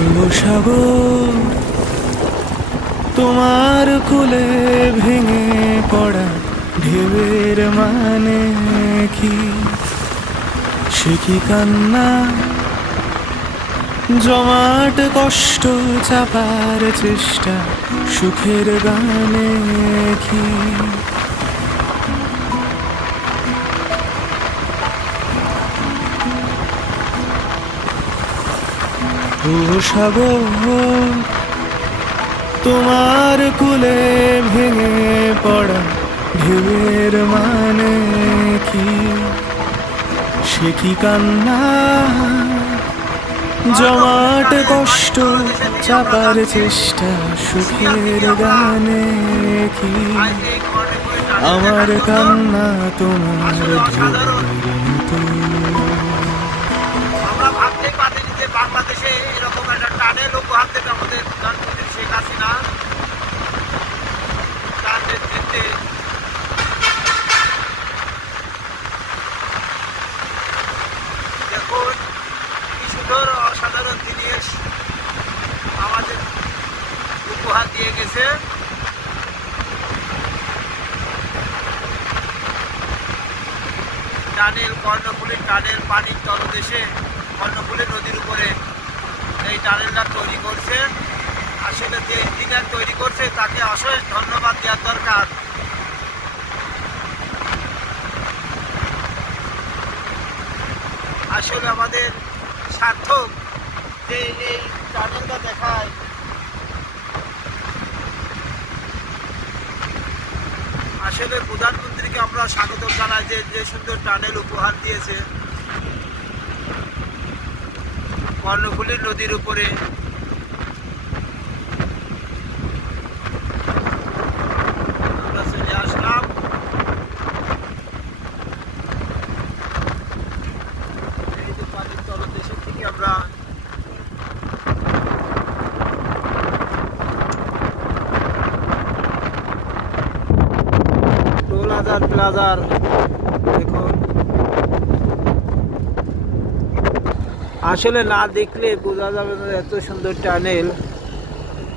ও সাগর, তোমার কোলে ভেঙে পড়া ঢেউয়ের মানে কি? সে কি কান্না, জমাট কষ্ট চাপার চেষ্টা সুখের গানে কি? ও সাগর, তোমার কোলে ভেঙে পড়া ঢেউয়ের মানে কি? সে কি কান্না, জমাট কষ্ট চাপার চেষ্টা সুখের গানে কি? আমার কান্না তোমার ঢেউয়ের মতো। আমরা ভাবতেই পারিনি যে বাংলাদেশে এরকম একটা টানেল উপহার দেবে আমাদের প্রধানমন্ত্রী শেখ হাসিনা। তার নেতৃত্বে দেখুন কি সুন্দর অসাধারণ জিনিস আমাদের উপহার দিয়ে গেছে। টানেল, কর্ণফুলীর টানেল, পানির তলদেশে কর্ণফুলী নদীর উপরে এই টানেলটা তৈরি করছে। আসলে যে ইঞ্জিনিয়ার তৈরি করছে তাকে অশেষ ধন্যবাদ দেওয়ার দরকার। আসলে আমাদের সার্থক যে এই টানেলটা দেখায়। আসলে প্রধানমন্ত্রীকে আমরা স্বাগত জানাই যে সুন্দর টানেল উপহার দিয়েছে কর্ণফুলী নদীর উপরে। আমরা চলে আসলাম এই যে পানির তলদেশের থেকে আমরা প্লাজার দেখুন। আসলে না দেখলে বোঝা যাবে না এত সুন্দর টানেল।